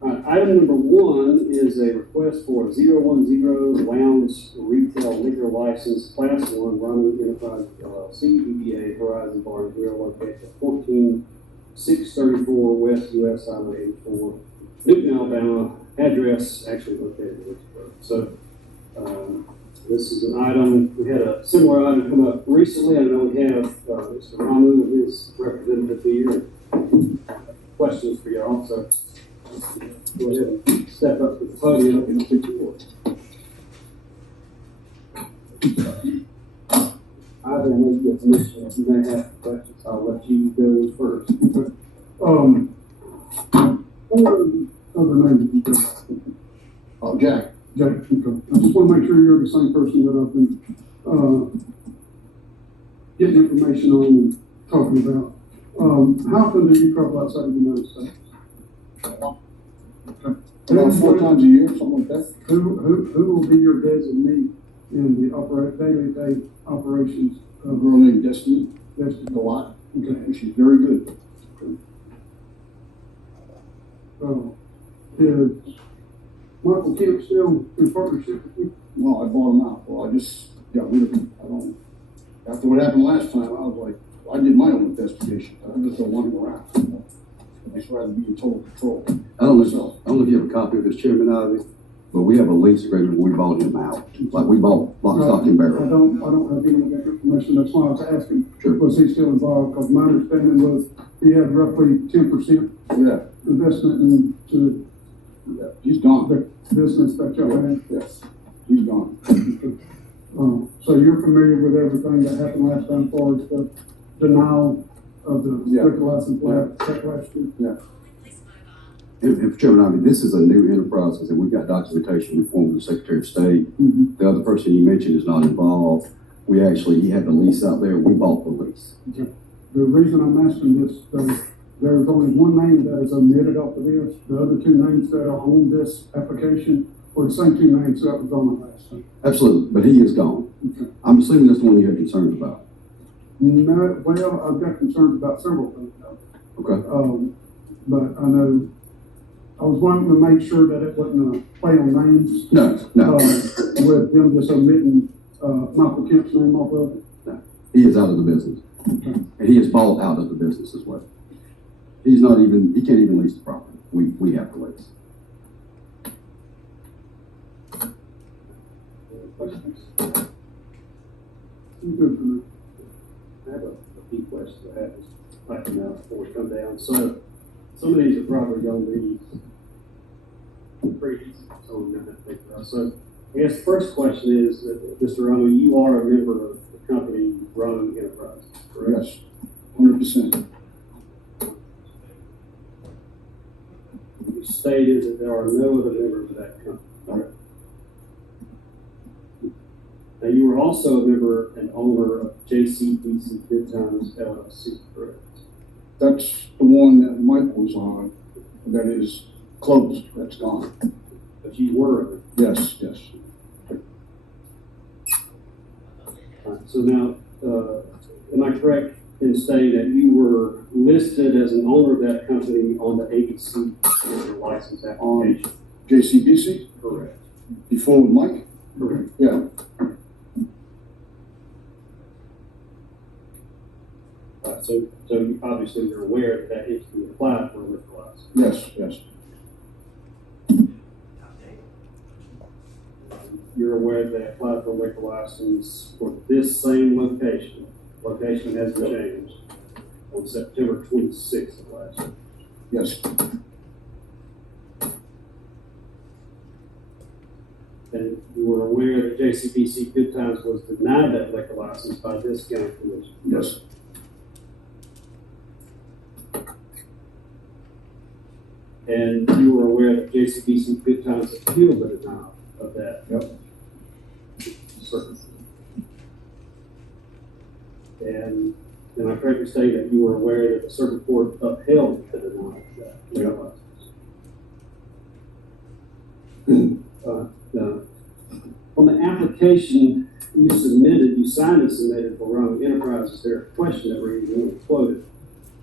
Item number 1 is a request for a 010 lounge retail liquor license, Class 1, Running Enterprise LLC, DBA Horizon Bar and Grill, located at 14634 West US Highway 84, Newton, Alabama. Address actually located in Richburg. So, this is an item, we had a similar item come up recently. I know we have Mr. Ramu and his representative here. Questions for y'all, so go ahead and step up to the podium and speak to yours. I don't know if you have permission, if you may have questions, I'll let you go first. What are the other names you got? Oh, Jack. Jack, okay. I just want to make sure you're the same person that I've been, getting information on and talking about. How often do you travel outside of the United States? Okay. About 4 times a year, something like that. Who will be your designee in the day-to-day operations A girl named Destiny. Destiny? A lot. Okay. And she's very good. Is Michael Kemp still in partnership with you? No, I bought him out. Well, I just got rid of him. After what happened last time, I was like, I did my own investigation. I just don't want him around. I'd rather be in total control. I don't know if you have a copy of his chairman out of it, but we have a lease agreement when we bought him out. Like we bought lock, stock, and barrel. I don't have any of that information. That's why I was asking. Sure. Was he still involved? Because my understanding was he had roughly 10% Yeah. investment into Yeah. He's gone. the business that y'all had. Yes. He's gone. So you're familiar with everything that happened last time as far as the denial of the liquor license last year? Yeah. And Chairman, I mean, this is a new enterprise, and we've got documentation we formed with the Secretary of State. Mm-hmm. The other person you mentioned is not involved. He had the lease out there. We bought the lease. Okay. The reason I'm asking this, there's only one name that is omitted off of this. The other 2 names that are on this application are the same 2 names that was on it last time. Absolutely, but he is gone. Okay. I'm assuming that's the one you had concerns about. No, well, I've got concerns about several things. Okay. But I know I was wanting to make sure that it wasn't a play on names. No. With them just omitting Michael Kemp's name off of it. No. He is out of the business. Okay. And he is bought out of the business as well. He can't even lease the property. We have the lease. Questions? Good for me. I have a few questions I have just typing out before we come down. So some of these are probably going to be pretty easy. So we're going to have to think about. So I guess the first question is, Mr. Rono, you are a member of the company Running Enterprise, correct? Yes. 100%. You stated that there are no other members of that company. All right. Now, you were also a member and owner of JCBC Good Times LLC, correct? That's the one that Mike was on. That is closed. That's gone. But you were a member. Yes. Yes. So now, am I correct in saying that you were listed as an owner of that company on the ABC license application? JCBC? Correct. Before with Mike? Correct. Yeah. So obviously you're aware that that entity applied for a liquor license. Yes. Yes. You're aware that they applied for a liquor license for this same location. Location hasn't changed on September 26th of last year. Yes. And you were aware that JCBC Good Times was denied that liquor license by this county commission. Yes. And you were aware that JCBC Good Times appealed the denial of that. Yep. Certain. And I correctly say that you were aware that the circuit court upheld the denial of that liquor license. On the application you signed and submitted for Running Enterprises, there a question that reads, and quoted,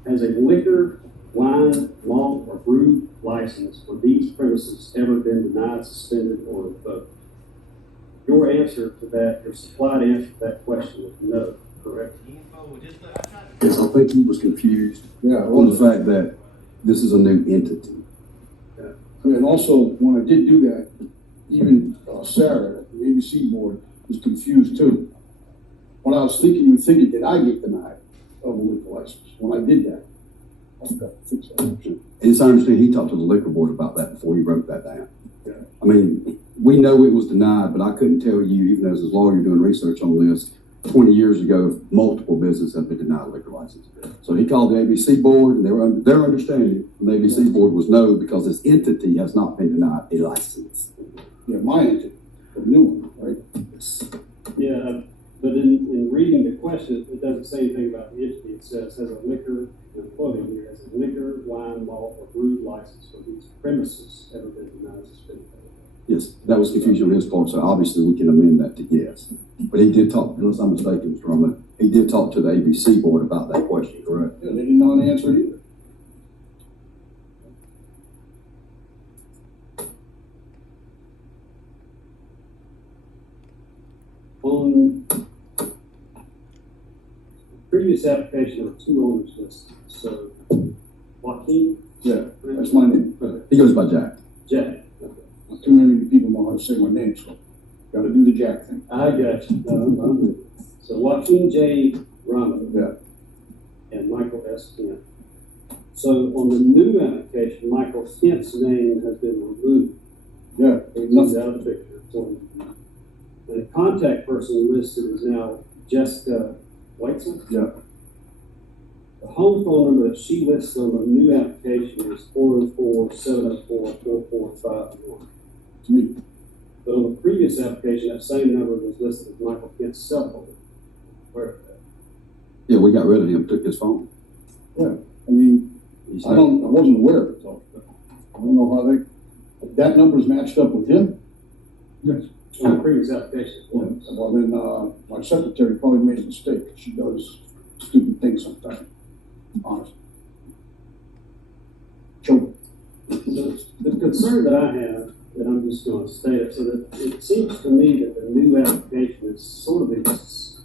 as a liquor, wine, malt, or brewed license, were these premises ever been denied, suspended, or revoked? Your answer to that, your supplied answer to that question was no, correct? Yes, I think he was confused Yeah, on the fact that this is a new entity. and also, when I did do that, even Sarah at the ABC board was confused too. When I was thinking, you thinking, did I get denied of a liquor license when I did that? I forgot to fix that. And it's I understand he talked to the liquor board about that before he wrote that down. Yeah. I mean, we know it was denied, but I couldn't tell you, even as his lawyer doing research on this, 20 years ago, multiple businesses have been denied a liquor license. So he called the ABC board, and their understanding from the ABC board was no, because this entity has not been denied a license. Yeah, my entity, the new one, right? Yeah, but in reading the question, it doesn't say anything about the entity. It says, has a liquor, I'm quoting here, has a liquor, wine, malt, or brew license for these premises ever been denied, suspended? Yes, that was confusion on his part, so obviously we can amend that to yes. But he did talk, unless I'm mistaken, Mr. Roman, he did talk to the ABC board about that question, correct? Yeah, they didn't know the answer either. On previous application, there were two owners listed. So Joaquin, Yeah, that's my name. He goes by Jack. Jack. Too many people know how to say my name, so gotta do the Jack thing. I got you. I'm with you. So Joaquin J. Ramos. Yeah. And Michael S. Kent. So on the new application, Michael Kent's name has been removed. Yeah, He's nothing. out of the picture. So the contact person listed is now Jessica Whiteson. Yeah. The home phone number that she lists on the new application is 404-704-4451. To me. But on the previous application, that same number was listed as Michael Kent's cell phone. Where is that? Yeah, we got rid of him, took his phone. Yeah, I mean, He's I wasn't aware of it, so I don't know how that number's matched up with him. Yes. On the previous application. Well, then, my secretary probably made a mistake. She does stupid things sometimes, honestly. Choke. The concern that I have, and I'm just going to state it, so that it seems to me that the new application is sort of the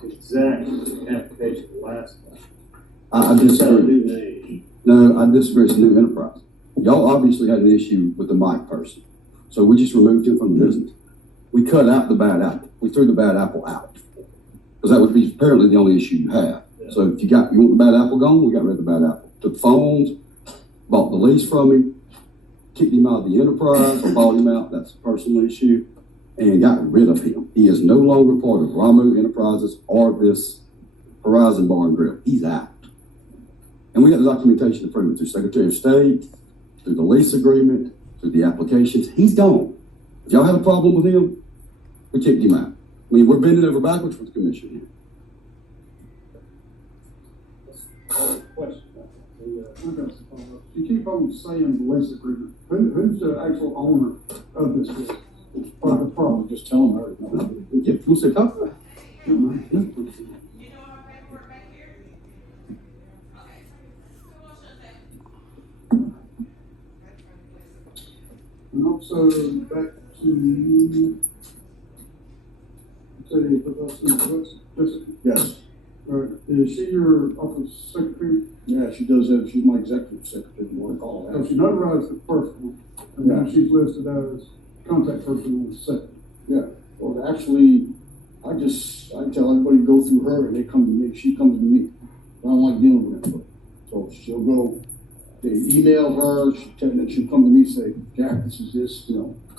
exact application of the last one. I It's got a disagree. new name. No, I disagree. It's a new enterprise. Y'all obviously had an issue with the mic person. So we just removed him from the business. We cut out the bad apple. We threw the bad apple out. Because that would be apparently the only issue you have. So if you want the bad apple gone, we got rid of the bad apple. Took phones, bought the lease from him, kicked him out of the enterprise, or bought him out, that's a personal issue, and got rid of him. He is no longer part of Ramu Enterprises or this Horizon Bar and Grill. He's out. And we got the documentation to prove it through Secretary of State, through the lease agreement, through the applications. He's gone. If y'all had a problem with him, we kicked him out. I mean, we're bending over backwards for the commission here. Question. I've got some follow-up. You keep on saying the lease agreement. Who's the actual owner of this business? Or the problem? Just telling her. No. Yeah, we'll say talk about it. And also back to Jessica. Yes. Is she your office secretary? Yeah, she does that. She's my executive secretary. You want to call So that? she notarized the first one, and now she's listed as contact person on the second. Yeah. Well, actually, I tell everybody to go through her and they come to me. She comes to me. I don't like dealing with anybody. So she'll go, they email her, then she'll come to me and say, Jack, this is this,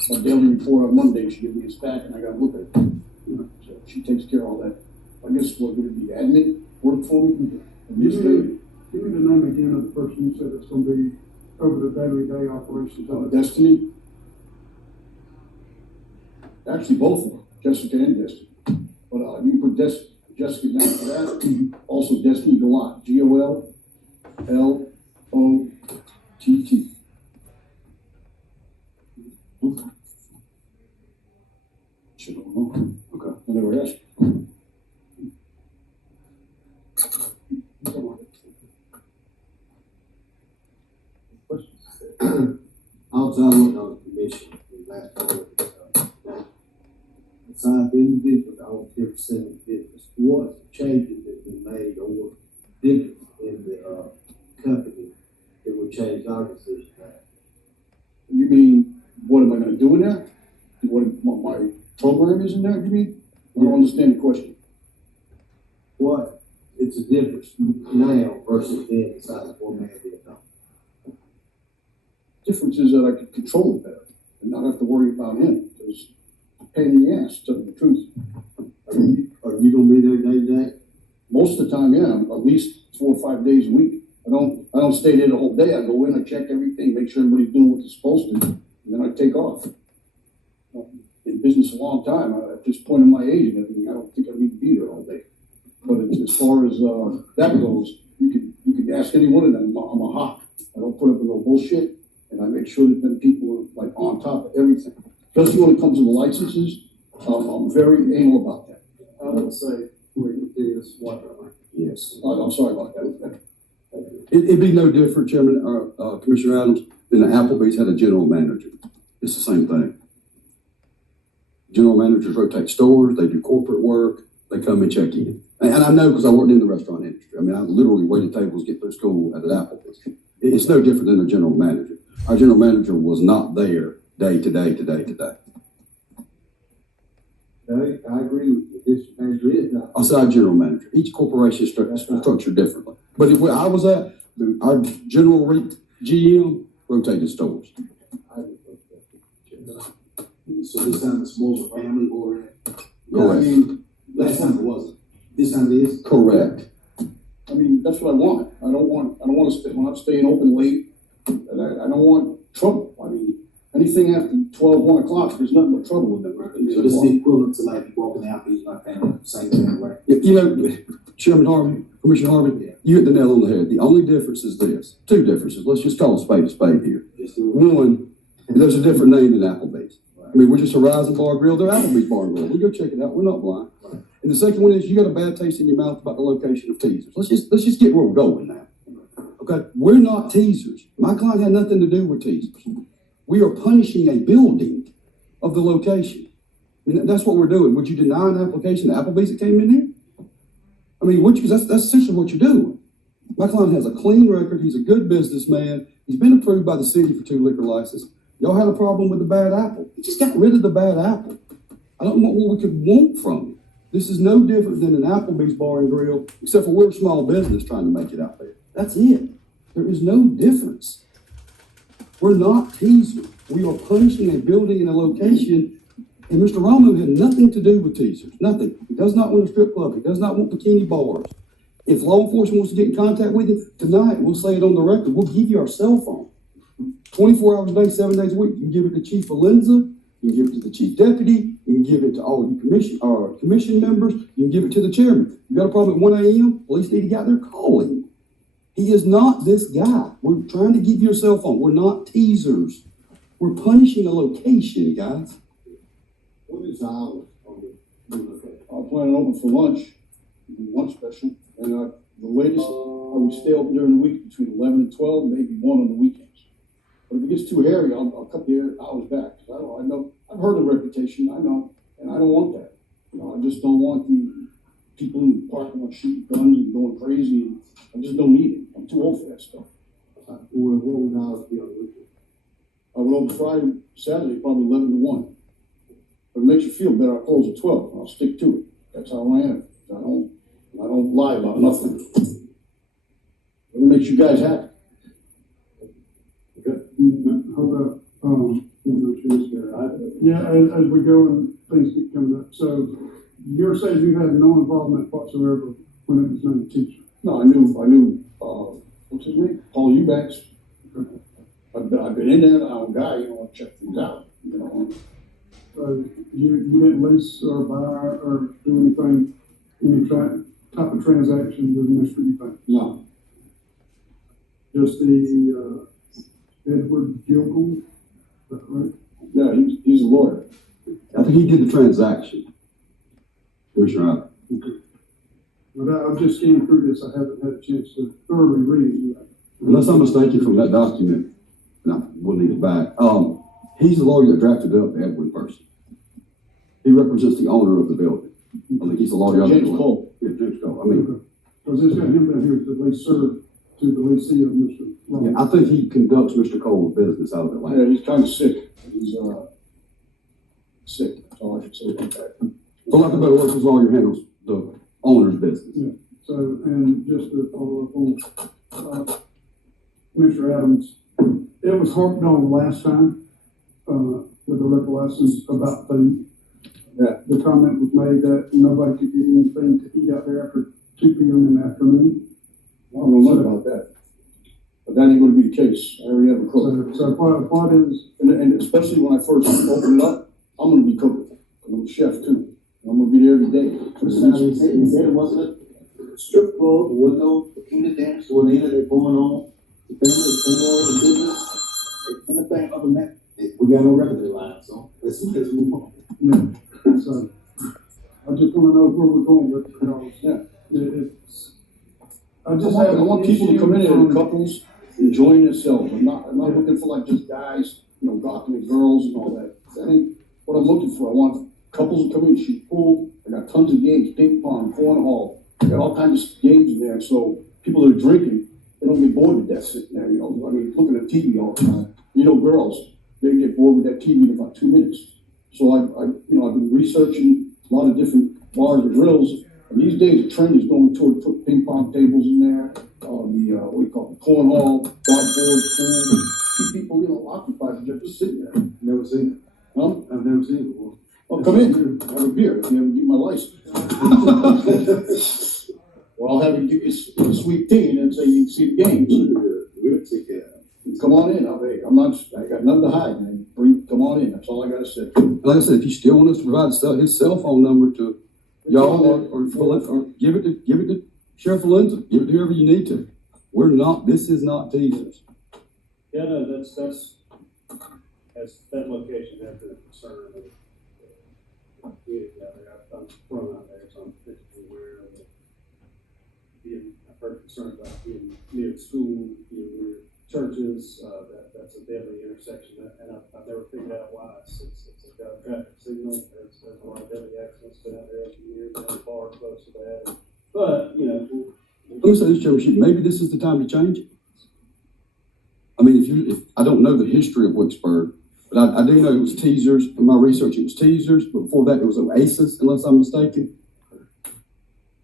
my daily report on Monday, she gives me a stack and I gotta look at it. So she takes care of all that. I guess what would it be, admin work for me? Give me the name again of the person you said it's gonna be over the day operations of it. Destiny. Actually, both of them, Jessica and Destiny. But you can put Jessica down for that. Also, Destiny Gallant, Golott. Should have known. Okay. I never asked. I wasn't on the commission in last quarter, besides the individual, I was 10% of the business. What changes have been made or difference in the company that would change our decision? You mean, what am I gonna do in there? What my program is in there, you mean? I don't understand the question. What, it's a difference now versus then besides the format of the account? Difference is that I could control it better and not have to worry about him, because it's a pain in the ass, to tell you the truth. Are you gonna be there day to day? Most of the time, yeah, at least 4 or 5 days a week. I don't stay there the whole day. I go in, I check everything, make sure everybody's doing what they're supposed to, and then I take off. In business a long time, at this point in my age and everything, I don't think I need to be there all day. But as far as that goes, you could ask any one of them. I'm a hawk. I don't put up with no bullshit, and I make sure that them people are like on top of everything. Especially when it comes to the licenses, I'm very anal about that. I would say we can do this one. Yes. I'm sorry about that. It'd be no different, Chairman, Commissioner Adams, than the Applebee's had a general manager. It's the same thing. General managers rotate stores, they do corporate work, they come and check in. And I know because I worked in the restaurant industry. I mean, I literally waited tables, get through school at an Applebee's. It's no different than a general manager. Our general manager was not there day to day to day to day. I agree with you. This manager is not. I said our general manager. Each corporation is structured differently. But if where I was at, our general GM rotated stores. So this time it's more of a family oriented. Yeah, I mean, Last time it wasn't. This time it is. Correct. I mean, that's what I want. I don't want to stay, when I'm staying open late, and I don't want trouble. I mean, anything after 12, 1 o'clock, there's nothing but trouble with them. So this is the equivalent to like walking out and my family, same thing, right? You know, Chairman Harvey, Commissioner Harvey, you hit the nail on the head. The only difference is this. Two differences. Let's just call a spade here. One, there's a different name than Applebee's. I mean, we're just Horizon Bar Grill. They're Applebee's Bar and Grill. We go check it out. We're not blind. And the second one is you got a bad taste in your mouth about the location of Teasers. Let's just get where we're going now. Okay, we're not Teasers. My client had nothing to do with Teasers. We are punishing a building of the location. I mean, that's what we're doing. Would you deny an application to Applebee's that came in here? I mean, that's essentially what you're doing. My client has a clean record. He's a good businessman. He's been approved by the city for 2 liquor licenses. Y'all had a problem with the bad apple. He just got rid of the bad apple. I don't know what we could want from him. This is no different than an Applebee's Bar and Grill, except for we're a small business trying to make it out there. That's it. There is no difference. We're not Teasers. We are punishing a building and a location, and Mr. Romo had nothing to do with Teasers. Nothing. He does not want a strip club. He does not want bikini bars. If law enforcement wants to get in contact with you, tonight, we'll say it on the record. We'll give you our cell phone. 24 hours a day, 7 days a week. You can give it to Chief Valenza. You can give it to the chief deputy. You can give it to all you commission members. You can give it to the chairman. You got a problem at 1 a.m., police need to get out there, call him. He is not this guy. We're trying to give you a cell phone. We're not Teasers. We're punishing a location, guys. What is ours? I'm planning open for lunch special, and the latest, I would stay open during the week between 11 and 12, maybe 1 on the weekends. But if it gets too hairy, I'll cut the hours back. I know, I've heard the reputation, I know, and I don't want that. I just don't want the people in the parking lot shooting guns and going crazy. And I just don't need it. I'm too old for that stuff. What would ours be on the weekend? I would open Friday, Saturday, probably 11 to 1. But it makes you feel better. I close at 12, and I'll stick to it. That's how I am. I don't lie about nothing. It makes you guys happy. Hold up, yeah, as we go and things keep coming up, so you're saying you had no involvement whatsoever when it was named teacher? No, I knew, what's his name? Paul Eubanks. I've been in there, I'm a guy, I check things out, So you didn't lease or buy or do anything, any type of transaction with Mr. Eubanks? No. Just the, Edward Gilgle, is that right? Yeah, he's a lawyer. I think he did the transaction. Commissioner Adams. But I'm just scanning through this, I haven't had a chance to thoroughly read it yet. Unless I'm mistaken from that document, and I will need it back. He's the lawyer that drafted up the Edwin person. He represents the owner of the building. I think he's the lawyer. James Cole. Yeah, James Cole. I mean, Because it's got him down here to at least serve to the leasee of Mr. Long. yeah, I think he conducts Mr. Cole's business out of Atlanta. Yeah, he's kind of sick. He's sick. That's all I can say about that. For lack of a better word, his lawyer handles the owner's business. Yeah, so, and just to follow up on, Commissioner Adams, it was harped on last time, with the liquor license about the comment was made that nobody could get anything to eat out there after 2 p.m. in the afternoon. I don't know about that. But that ain't gonna be the case. I already have a cook. So what is, And especially when I first open it up, I'm gonna be cooking. I'm a chef too. I'm gonna be there every day. He said it wasn't a strip club, there was no bikini dance, there wasn't anything going on. The family, the business, anything other than that, we got no record of the line, so let's move on. yeah, so, I just wanna know where we're going with it, because, it's, I just have. I want people to come in issue here, from- couples, enjoying themselves. I'm not looking for like just guys, gawking at girls and all that. That ain't what I'm looking for. I want couples to come in, shoot pool. I got tons of games, ping pong, cornhole. I got all kinds of games in there. So people that are drinking, they don't get bored to death sitting there, I mean, looking at TV all the time. Girls, they get bored with that TV in about 2 minutes. So I've been researching a lot of different bars and grills. And these days, the trend is going toward put ping pong tables in there, what do you call it, cornhole, dartboard, pool. Keep people, occupied, just sitting there. Never seen it. Huh? I've never seen it before. Well, come in, have a beer if you haven't given my license. Or I'll have you give you a sweet tea and then say you can see the games. We'll take care of it. Come on in, I got nothing to hide, man. Come on in, that's all I gotta say. Like I said, if you still want us to provide his cell phone number to y'all or give it to Sheriff Valenza, give it to whoever you need to. This is not Teasers. Yeah, no, that's, that location has been a concern of the community out there. I'm from out there, so I'm particularly aware of it. I've heard concerns about being near school, being near churches, that's a deadly intersection, and I've never figured out why. It's got a traffic signal, there's a lot of deadly accidents been out there for years, and far close to that. But, Let me say this, Chairman, maybe this is the time to change it. I mean, if I don't know the history of Wicksburg, but I do know it was Teasers. In my research, it was Teasers, but before that, it was Oasis, unless I'm mistaken.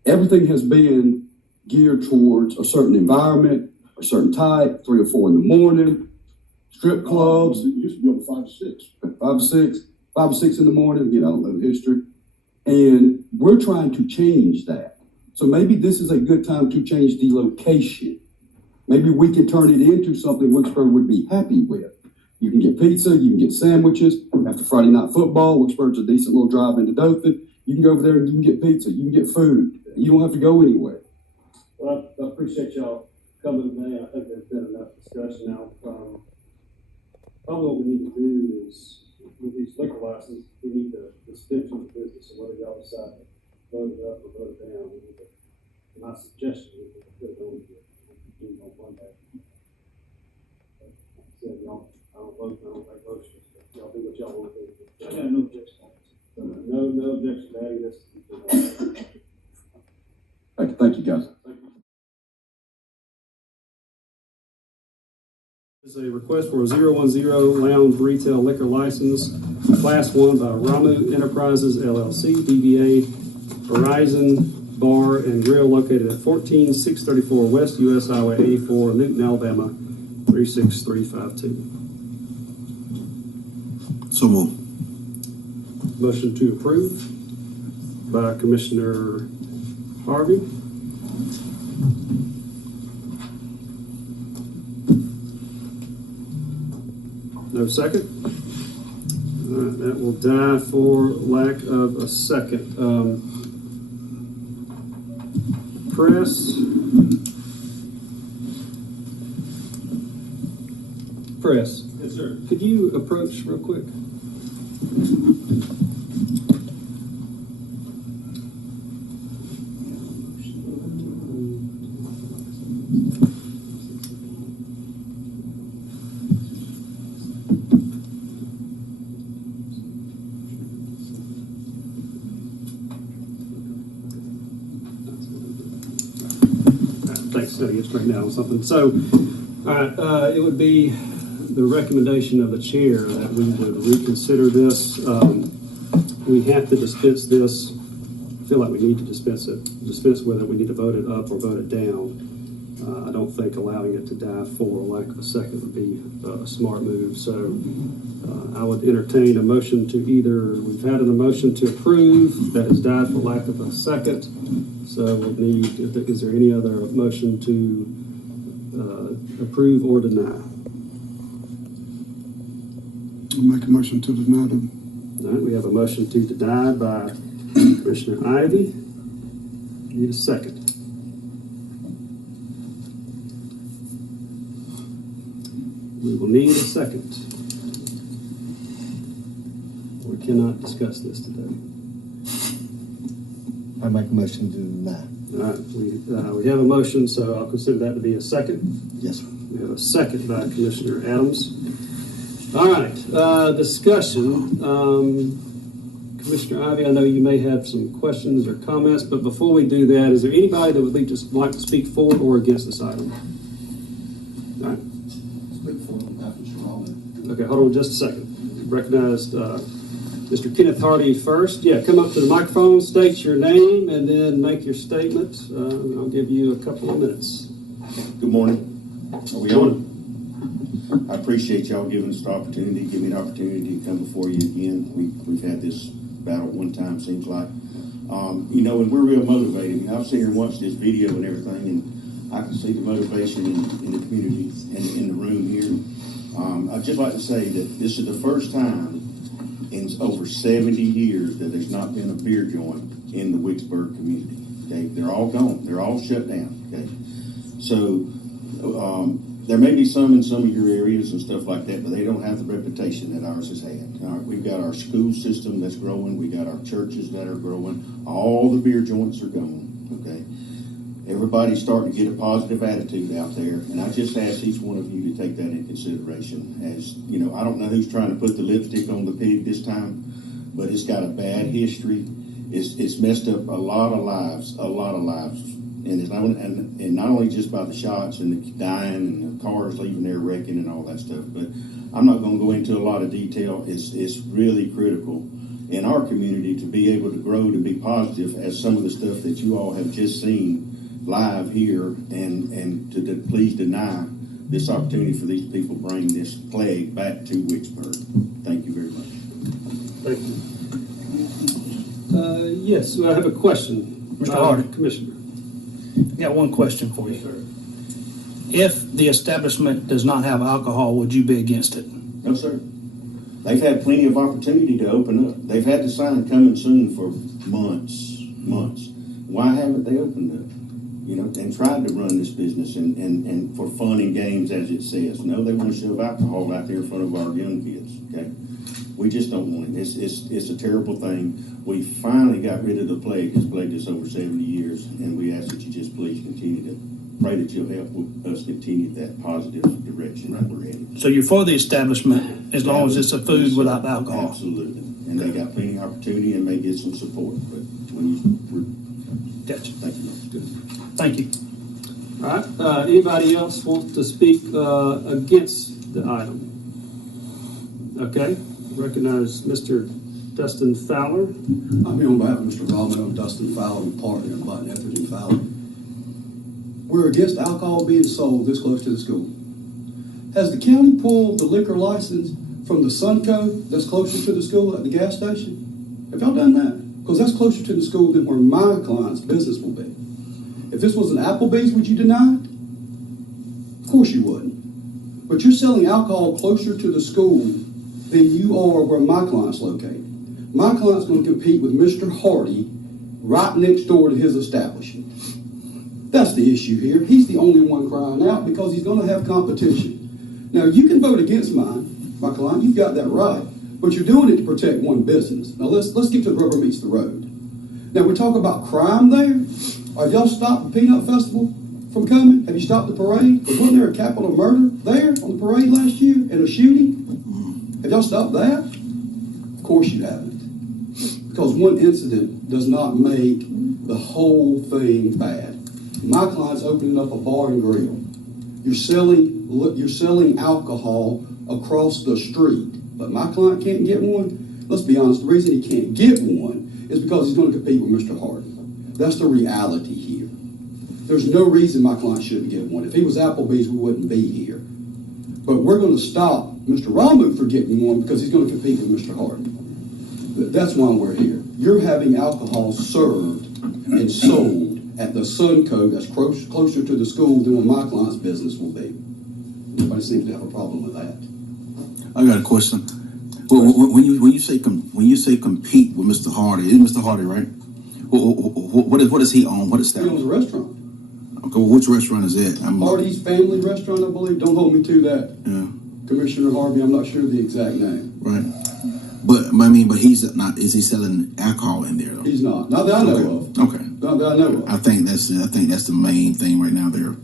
Everything has been geared towards a certain environment, a certain type, 3 or 4 in the morning, strip clubs. It used to be over 5 to 6. 5 or 6 in the morning. Again, I don't know the history. And we're trying to change that. So maybe this is a good time to change the location. Maybe we can turn it into something Wicksburg would be happy with. You can get pizza, you can get sandwiches. After Friday night football, Wicksburg's a decent little drive into Dothan. You can go over there and you can get pizza, you can get food. You don't have to go anywhere. well, I appreciate y'all coming today. I think there's been enough discussion now. Probably what we need to do is, with these liquor licenses, we need to dispense with the business, so whether y'all decide to vote it up or vote it down, we need to, my suggestion is to put it on Monday. Like I said, y'all, I don't vote, I don't make motions, but y'all do what y'all want to do. I got no objection. No objection to adding this. Thank you, guys. This is a request for a 010 lounge retail liquor license, Class 1 by Ramu Enterprises LLC, DBA Verizon Bar and Grill located at 14634 West US Highway 84, Newton, Alabama, 36352. So moved. Motion to approve by Commissioner Harvey. No second? All right, that will die for lack of a second. Press. Yes, sir. Could you approach real quick? setting it straight now on something. So, all right, it would be the recommendation of the chair that we would reconsider this. We have to dispense this. I feel like we need to dispense with it. We need to vote it up or vote it down. I don't think allowing it to die for lack of a second would be a smart move. So I would entertain a motion to we've had an motion to approve that has died for lack of a second. So we'll need, is there any other motion to approve or deny? I'll make a motion to deny them. All right, we have a motion to deny by Commissioner Ivy. Need a second. We will need a second. We cannot discuss this today. I make a motion to deny. All right, we have a motion, so I'll consider that to be a second. Yes, sir. We have a second by Commissioner Adams. All right, discussion. Commissioner Ivy, I know you may have some questions or comments, but before we do that, is there anybody that would just like to speak for or against this item? All right. Okay, hold on just a second. Recognized Mr. Kenneth Hardy first. Yeah, come up to the microphone, state your name, and then make your statement. I'll give you a couple of minutes. Good morning. Are we on? I appreciate y'all giving us the opportunity, give me an opportunity to come before you again. We've had this battle one time, seems like. You know, and we're real motivated. I mean, I've seen her watch this video and everything, and I can see the motivation in the community and in the room here. I'd just like to say that this is the first time in over 70 years that there's not been a beer joint in the Wicksburg community. Okay, they're all gone. They're all shut down. Okay, so there may be some in some of your areas and stuff like that, but they don't have the reputation that ours has had. We've got our school system that's growing. We got our churches that are growing. All the beer joints are gone. Okay, everybody's starting to get a positive attitude out there, and I just ask each one of you to take that in consideration. As you know, I don't know who's trying to put the lipstick on the pig this time, but it's got a bad history. It's messed up a lot of lives, and it's not, and not only just by the shots and the dying and the cars leaving there wrecking and all that stuff, but I'm not going to go into a lot of detail. It's really critical in our community to be able to grow, to be positive, as some of the stuff that you all have just seen live here, and to please deny this opportunity for these people bring this plague back to Wicksburg. Thank you very much. Thank you. Yes, I have a question. Mr. Hardy. Commissioner. I got one question for you. If the establishment does not have alcohol, would you be against it? No, sir. They've had plenty of opportunity to open up. They've had the sign coming soon for months. Why haven't they opened up? You know, and tried to run this business and for fun and games, as it says. No, they want to shove alcohol out there in front of our young kids. Okay, we just don't want it. It's a terrible thing. We finally got rid of the plague that's plagued us over 70 years, and we ask that you just please continue to pray that you'll help us continue that positive direction that we're heading. So you're for the establishment as long as it's a food without alcohol? Absolutely, and they got plenty of opportunity and may get some support. But Gotcha. thank you. Thank you. All right. Anybody else want to speak against the item? Okay. Recognize Mr. Dustin Fowler. I'm here on behalf of Mr. Romero, Dustin Fowler, and partner in Button Etheridge and Fowler. We're against alcohol being sold this close to the school. Has the county pulled the liquor license from the Sunco that's closer to the school at the gas station? Have y'all done that? Because that's closer to the school than where my client's business will be. If this was an Applebee's, would you deny it? Of course you wouldn't. But you're selling alcohol closer to the school than you are where my client's located. My client's going to compete with Mr. Hardy right next door to his establishment. That's the issue here. He's the only one crying out because he's going to have competition. Now, you can vote against my client. You've got that right. But you're doing it to protect one business. Now, let's get to the rubber meets the road. Now, we talk about crime there. Have y'all stopped the Peanut Festival from coming? Have you stopped the parade? Wasn't there a capital murder there on the parade last year and a shooting? Have y'all stopped that? Of course you haven't. Because one incident does not make the whole thing bad. My client's opening up a bar and grill. You're selling alcohol across the street, but my client can't get one. Let's be honest, the reason he can't get one is because he's going to compete with Mr. Hardy. That's the reality here. There's no reason my client shouldn't get one. If he was Applebee's, we wouldn't be here. But we're going to stop Mr. Ramu from getting one because he's going to compete with Mr. Hardy. That's why we're here. You're having alcohol served and sold at the Sunco that's closer to the school than what my client's business will be. Nobody seems to have a problem with that. I got a question. Well, when you say compete with Mr. Hardy, it's Mr. Hardy, right? What is he on? What is that? He owns a restaurant. Okay, well, which restaurant is that? Hardy's Family Restaurant, I believe. Don't hold me to that. Yeah. Commissioner Harvey, I'm not sure the exact name. Right. But I mean, but he's not. Is he selling alcohol in there though? He's not. Not that I know of. Okay. Not that I know of. I think that's the main thing right now there.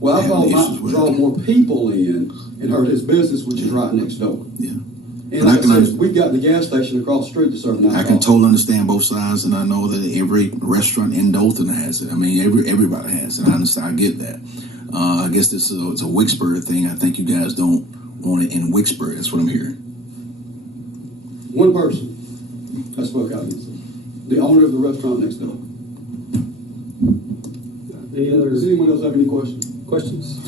Well, I thought might draw more people in and hurt his business, which is right next door. Yeah. And like I said, we've got the gas station across the street to serve alcohol. I can totally understand both sides, and I know that every restaurant in Dothan has it. I mean, everybody has it. I understand. I get that. I guess it's a Wicksburg thing. I think you guys don't want it in Wicksburg. That's what I'm hearing. One person I spoke out against it. The owner of the restaurant next door. Does anyone else have any questions?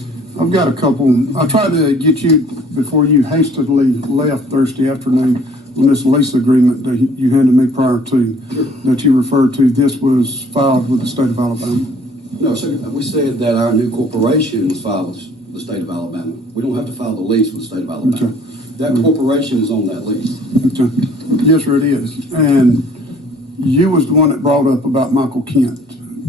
I've got a couple. I tried to get you, before you hastily left Thursday afternoon, on this lease agreement that you handed me prior to, that you referred to. This was filed with the state of Alabama. No, sir. We said that our new corporation was filed with the state of Alabama. We don't have to file the lease with the state of Alabama. Okay. That corporation is on that lease. Okay. Yes, sir, it is. And you was the one that brought up about Michael Kent.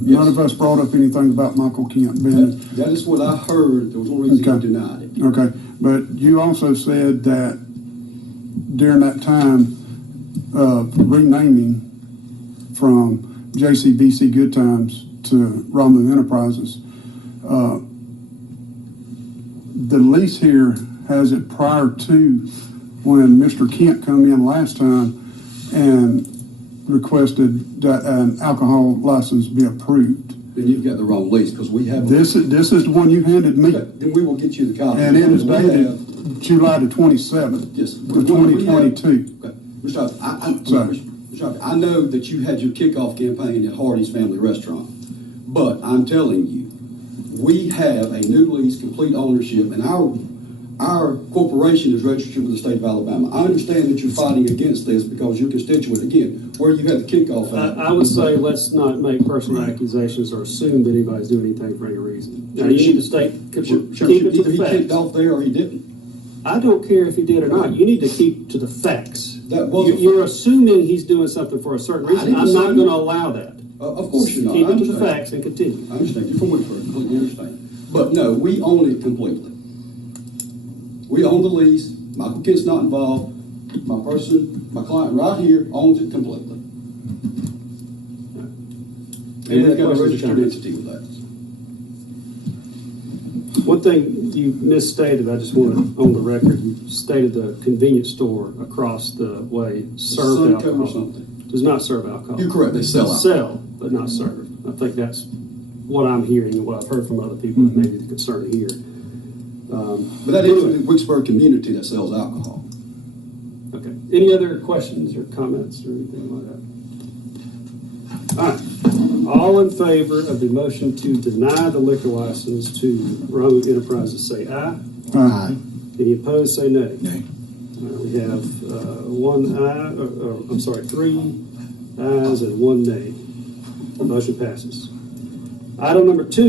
Yes. None of us brought up anything about Michael Kent being. That is what I heard. There was no reason you denied it. Okay, but you also said that during that time of renaming from JCBC Good Times to Ramu Enterprises, the lease here has it prior to when Mr. Kent come in last time and requested that an alcohol license be approved. Then you've got the wrong lease because we have. This is the one you handed me. Okay, then we will get you the copy. And it is dated July the 27th. Yes. Of 2022. Okay. Mr. Harvey, I know that you had your kickoff campaign at Hardy's Family Restaurant, but I'm telling you, we have a new lease, complete ownership, and our corporation is registered with the state of Alabama. I understand that you're fighting against this because your constituent, again, where you had the kickoff at. I would say let's not make personal accusations or assume that anybody's doing anything for any reason. Now, you need to keep it to the He facts. kicked off there or he didn't. I don't care if he did or not. You need to keep to the facts. You're assuming he's doing something for a certain reason. I'm not going to allow that. Of course you're not. Keep it to the facts and continue. I understand. You're from Wicksburg. Completely understand. But no, we own it completely. We own the lease. Michael Kent's not involved. My client right here owns it completely. And we've got a registered entity with that. One thing you misstated, I just want to, on the record, you stated the convenience store across the way served alcohol. Or something. Does not serve alcohol. You're correct. They sell alcohol. Sell, but not serve. I think that's what I'm hearing and what I've heard from other people that may be the concern here. But that is the Wicksburg community that sells alcohol. Okay. Any other questions or comments or anything like that? All right. All in favor of the motion to deny the liquor license to Ramu Enterprises, say aye. Aye. Any opposed, say nay. Nay. We have 3 ayes and 1 nay. Motion passes. Item number 2.